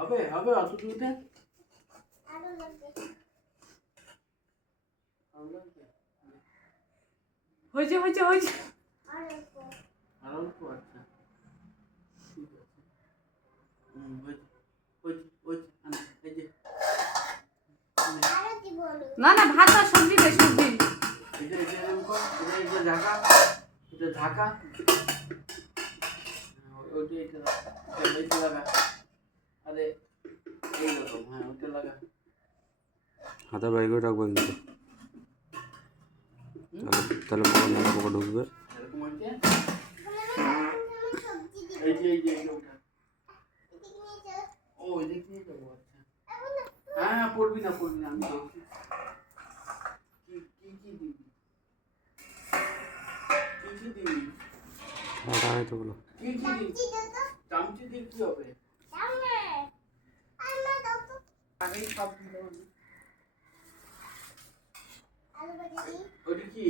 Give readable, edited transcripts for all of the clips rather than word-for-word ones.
হবে হবে অত দুধে হয়েছে হয়েছে হয়েছে আর অল্প আচ্ছা ঠিক আছে এই যে না না ভাত আর সবজি দে সবজি এটা এরকম কর এটা ঢাকা এটা ঢাকা ওইটা এটা লাগা আরে এইরকম হ্যাঁ ওইটা লাগা হাতে বাইক করে রাখবো কিন্তু তাহলে পোকা ঢুকবে এরকম হচ্ছে এই যে ওটা ও এদিক নিয়ে যাবো আচ্ছা হ্যাঁ পড়বি না আমি বলছি কি দিবি দাঁড়াই তো বলো কি দিবি চামচি দিয়ে কি হবে আগেই সব দিল ওটা কি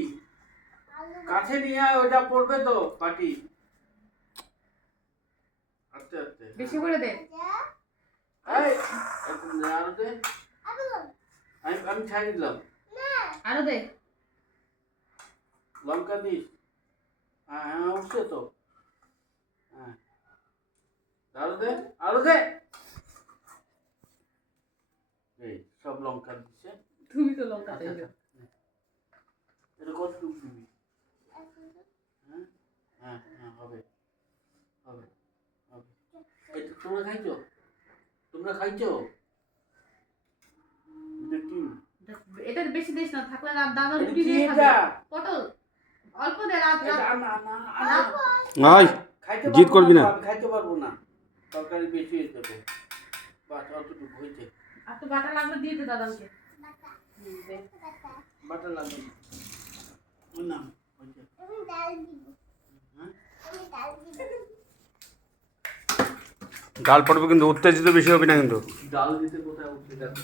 কাছে নিয়ে ওটা পড়বে তো পাটি আস্তে আস্তে বেশি করে দে এই এখন আরো দে আমি ছাড়ি দিলাম আরো দে লঙ্কা দিস হ্যাঁ হ্যাঁ উঠছে তো হ্যাঁ আরো দে এই সব লঙ্কা দিচ্ছে তুমি তো লঙ্কা দেবে এটা কতটুকু দিবি হ্যাঁ হ্যাঁ হ্যাঁ হবে হবে হবে এই তোমরা খাইছো দেখি এটা বেশি দিস না থাকলে রাত দাদা এটা রুটি কি দিয়ে খাবে এটা পটল অল্প দে রাত এটা রাত না আয় জিদ করবি না। আমি খাইতে পারবো না তরকারি বেশি হয়ে যাবে বাস অতটুকু হয়েছে আর তো বাটা লাগবে দিয়ে দে দাদাকে বাটা লাগবে না হয়েছে হ্যাঁ ডাল পড়বে কিন্তু উত্তেজিত বেশি হবে না কিন্তু ডাল দিতে কোথায় উঠছে দেখো